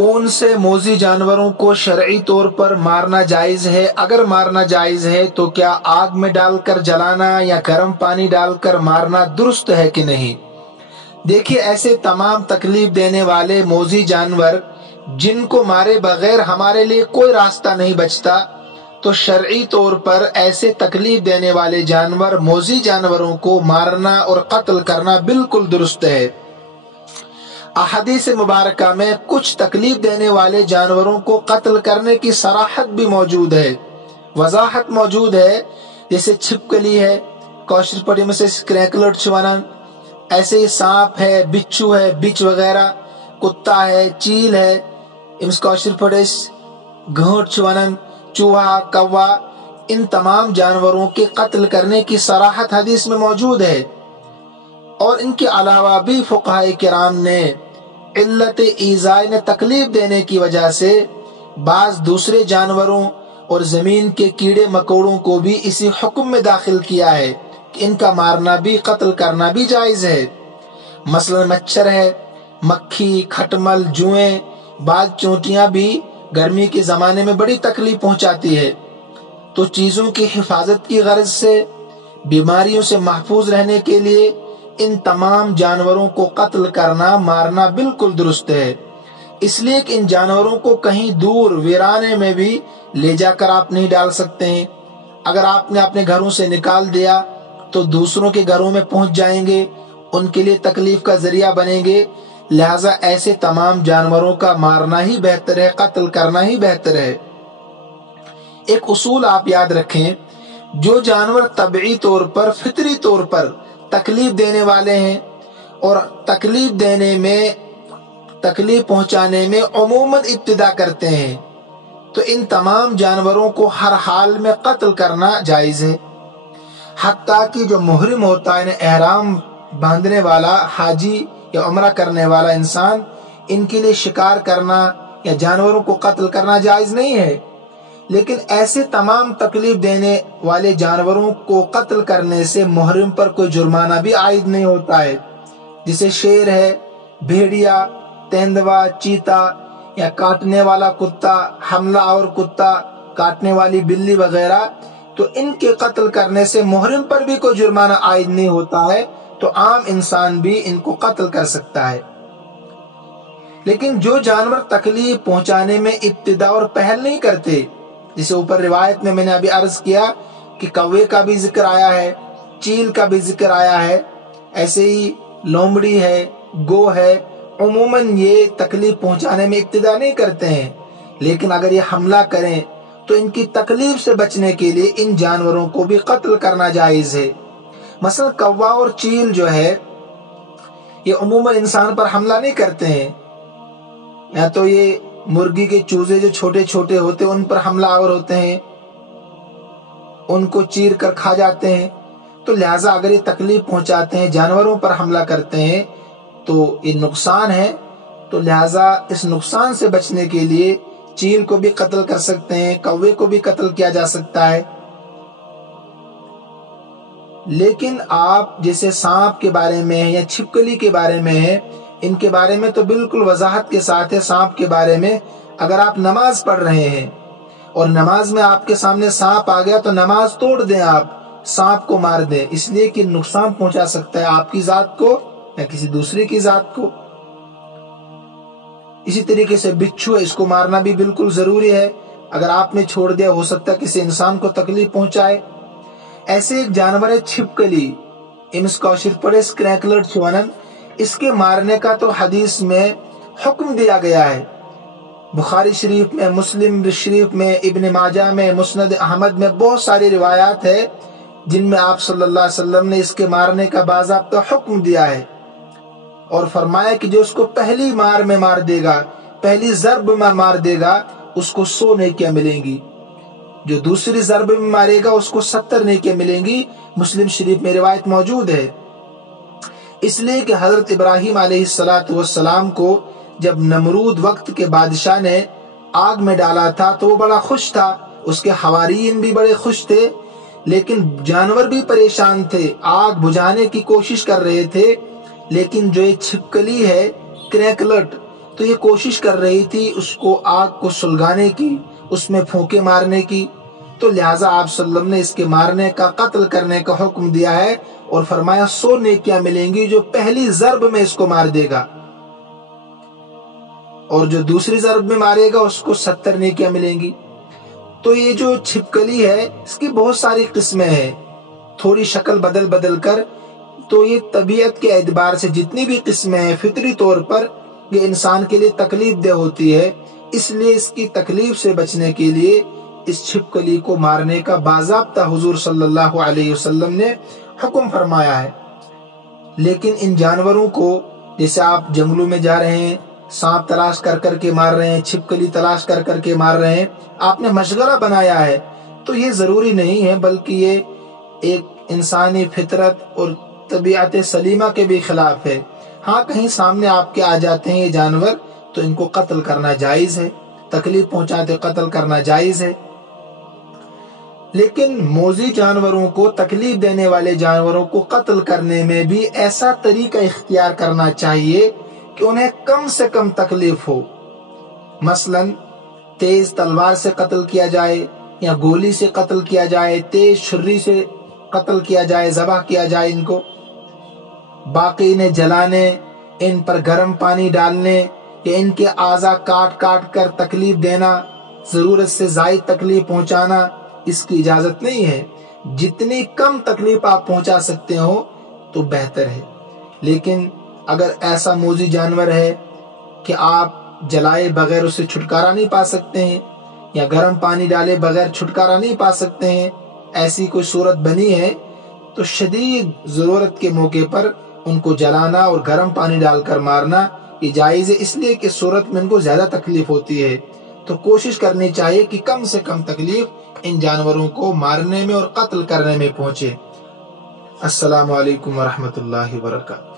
کون سے موذی جانوروں کو شرعی طور پر مارنا جائز ہے؟ اگر مارنا جائز ہے تو کیا آگ میں ڈال کر جلانا یا گرم پانی ڈال کر مارنا درست ہے کہ نہیں؟ دیکھیے، ایسے تمام تکلیف دینے والے موذی جانور جن کو مارے بغیر ہمارے لیے کوئی راستہ نہیں بچتا، تو شرعی طور پر ایسے تکلیف دینے والے جانور، موذی جانوروں کو مارنا اور قتل کرنا بالکل درست ہے۔ احادیث مبارکہ میں کچھ تکلیف دینے والے جانوروں کو قتل کرنے کی صراحت بھی موجود ہے، وضاحت موجود ہے، جیسے چھپکلی ہے، کوشر پڑی میں سے کریکلٹ چوانن، ایسے ہی سانپ ہے، بچھو ہے، بچ وغیرہ، کتا ہے، چیل ہے، امس کوشر پڑیس گھونٹ چوانن، چوہا، کوا، ان تمام جانوروں کے قتل کرنے کی صراحت حدیث میں موجود ہے۔ اور ان کے علاوہ بھی فقہاء کرام نے علت ایذاء نے تکلیف دینے کی وجہ سے بعض دوسرے جانوروں اور زمین کے کیڑے مکوڑوں کو بھی اسی حکم میں داخل کیا ہے کہ ان کا مارنا بھی، قتل کرنا بھی جائز ہے۔ مثلا مچھر ہے، مکھی، کھٹمل، جوئیں، بعض چونٹیاں بھی گرمی کے زمانے میں بڑی تکلیف پہنچاتی ہے، تو چیزوں کی حفاظت کی غرض سے، بیماریوں سے محفوظ رہنے کے لیے ان تمام جانوروں کو قتل کرنا، مارنا بالکل درست ہے۔ اس لیے کہ ان جانوروں کو کہیں دور ویرانے میں بھی لے جا کر آپ نہیں ڈال سکتے ہیں۔ اگر آپ نے اپنے گھروں سے نکال دیا تو دوسروں کے گھروں میں پہنچ جائیں گے، ان کے لیے تکلیف کا ذریعہ بنیں گے، لہٰذا ایسے تمام جانوروں کا مارنا ہی بہتر ہے، قتل کرنا ہی بہتر ہے۔ ایک اصول آپ یاد رکھیں، جو جانور طبعی طور پر، فطری طور پر تکلیف دینے والے ہیں اور تکلیف پہنچانے میں عموماً ابتدا کرتے ہیں، تو ان تمام جانوروں کو ہر حال میں قتل کرنا جائز ہے۔ حتیٰ کہ جو محرم ہوتا ہے، احرام باندھنے والا حاجی یا عمرہ کرنے والا انسان، ان کے لیے شکار کرنا یا جانوروں کو قتل کرنا جائز نہیں ہے۔ لیکن ایسے تمام تکلیف دینے والے جانوروں کو قتل کرنے سے محرم پر کوئی جرمانہ بھی عائد نہیں ہوتا ہے، جیسے شیر ہے، بھیڑیا، تیندوا، چیتا یا کاٹنے والا کتا، حملہ آور کتا، کاٹنے والی بلی وغیرہ، تو ان کے قتل کرنے سے محرم پر بھی کوئی جرمانہ عائد نہیں ہوتا ہے، تو عام انسان بھی ان کو قتل کر سکتا ہے۔ لیکن جو جانور تکلیف پہنچانے میں ابتدا اور پہل نہیں کرتے، جسے اوپر روایت میں نے ابھی عرض کیا کہ کوے کا بھی ذکر آیا ہے، چیل کا بھی ذکر آیا ہے، ایسے ہی لومڑی ہے، گو ہے، عموماً یہ تکلیف پہنچانے میں ابتدا نہیں کرتے ہیں، لیکن اگر یہ حملہ کریں تو ان کی تکلیف سے بچنے کے لیے ان جانوروں کو بھی قتل کرنا جائز ہے۔ مثلا کوا اور چیل جو ہے، یہ عموماً انسان پر حملہ نہیں کرتے ہیں، یا تو یہ مرغی کے چوزے جو چھوٹے چھوٹے ہوتے ہیں ان پر حملہ آور ہوتے ہیں، ان کو چیر کر کھا جاتے ہیں، تو لہٰذا اگر یہ تکلیف پہنچاتے ہیں، جانوروں پر حملہ کرتے ہیں، تو یہ نقصان ہے، تو لہٰذا اس نقصان سے بچنے کے لیے چیل کو بھی قتل کر سکتے ہیں، کوے کو بھی قتل کیا جا سکتا ہے۔ لیکن آپ جیسے سانپ کے بارے میں یا چھپکلی کے بارے میں ہے، ان کے بارے میں تو بالکل وضاحت کے ساتھ ہے۔ سانپ کے بارے میں اگر آپ نماز پڑھ رہے ہیں اور نماز میں آپ کے سامنے سانپ آ گیا تو نماز توڑ دیں، آپ سانپ کو مار دیں، اس لیے کہ نقصان پہنچا سکتا ہے آپ کی ذات کو یا کسی دوسرے کی ذات کو۔ اسی طریقے سے بچھو ہے، اس کو مارنا بھی بالکل ضروری ہے، اگر آپ نے چھوڑ دیا ہو سکتا ہے کسی انسان کو تکلیف پہنچائے۔ ایسے ایک جانور ہے چھپکلی، امس کوشر پڑیس کریکلٹ چوانن، اس کے مارنے کا تو حدیث میں حکم دیا گیا ہے۔ بخاری شریف میں، مسلم شریف میں، ابن ماجہ میں، مسند احمد میں بہت ساری روایات ہے جن میں آپ صلی اللہ علیہ وسلم نے اس کے مارنے کا باضابطہ حکم دیا ہے، اور فرمایا کہ جو اس کو پہلی مار میں مار دے گا، پہلی ضرب میں مار دے گا، اس کو 100 نیکیاں ملیں گی، جو دوسری ضرب میں مارے گا اس کو 70 نیکیاں ملیں گی۔ مسلم شریف میں روایت موجود ہے۔ اس لیے کہ حضرت ابراہیم علیہ السلام کو جب نمرود وقت کے بادشاہ نے آگ میں ڈالا تھا تو وہ بڑا خوش تھا، اس کے حواریین بھی بڑے خوش تھے، لیکن جانور بھی پریشان تھے، آگ بجھانے کی کوشش کر رہے تھے، لیکن جو یہ چھپکلی ہے، کریکلٹ، تو یہ کوشش کر رہی تھی اس کو آگ کو سلگانے کی، اس میں پھونکے مارنے کی، تو لہٰذا آپ صلی اللہ علیہ وسلم نے اس کے مارنے کا، قتل کرنے کا حکم دیا ہے اور فرمایا 100 نیکیاں ملیں گی جو پہلی ضرب میں اس کو مار دے گا، اور جو دوسری ضرب میں مارے گا اس کو 70 نیکیاں ملیں گی۔ تو یہ جو چھپکلی ہے اس کی بہت ساری قسمیں ہیں، تھوڑی شکل بدل بدل کر، تو یہ طبیعت کے اعتبار سے جتنی بھی قسمیں ہیں فطری طور پر یہ انسان کے لیے تکلیف دہ ہوتی ہے، اس لیے اس کی تکلیف سے بچنے کے لیے اس چھپکلی کو مارنے کا باضابطہ حضور صلی اللہ علیہ وسلم نے حکم فرمایا ہے۔ لیکن ان جانوروں کو، جیسے آپ جنگلوں میں جا رہے ہیں، سانپ تلاش کر کر کے مار رہے ہیں، چھپکلی تلاش کر کر کے مار رہے ہیں، آپ نے مشغلہ بنایا ہے، تو یہ ضروری نہیں ہے، بلکہ یہ ایک انسانی فطرت اور طبیعت سلیمہ کے بھی خلاف ہے۔ ہاں کہیں سامنے آپ کے آ جاتے ہیں یہ جانور تو ان کو قتل کرنا جائز ہے، تکلیف پہنچاتے قتل کرنا جائز ہے، لیکن موذی جانوروں کو، تکلیف دینے والے جانوروں کو قتل کرنے میں بھی ایسا طریقہ اختیار کرنا چاہیے کہ انہیں کم سے کم تکلیف ہو۔ مثلا تیز تلوار سے قتل کیا جائے، یا گولی سے قتل کیا جائے، تیز چھری سے قتل کیا جائے، ذبح کیا جائے ان کو، باقی انہیں جلانے، ان پر گرم پانی ڈالنے یا ان کے اعضاء کاٹ کاٹ کر تکلیف دینا، ضرورت سے زائد تکلیف پہنچانا، اس کی اجازت نہیں ہے۔ جتنی کم تکلیف آپ پہنچا سکتے ہو تو بہتر ہے۔ لیکن اگر ایسا موذی جانور ہے کہ آپ جلائے بغیر اسے چھٹکارا نہیں پا سکتے ہیں، یا گرم پانی ڈالے بغیر چھٹکارا نہیں پا سکتے ہیں، ایسی کوئی صورت بنی ہے، تو شدید ضرورت کے موقع پر ان کو جلانا اور گرم پانی ڈال کر مارنا یہ جائز ہے، اس لیے کہ صورت میں ان کو زیادہ تکلیف ہوتی ہے۔ تو کوشش کرنی چاہیے کہ کم سے کم تکلیف ان جانوروں کو مارنے میں اور قتل کرنے میں پہنچے۔ السلام علیکم ورحمۃ اللہ وبرکاتہ۔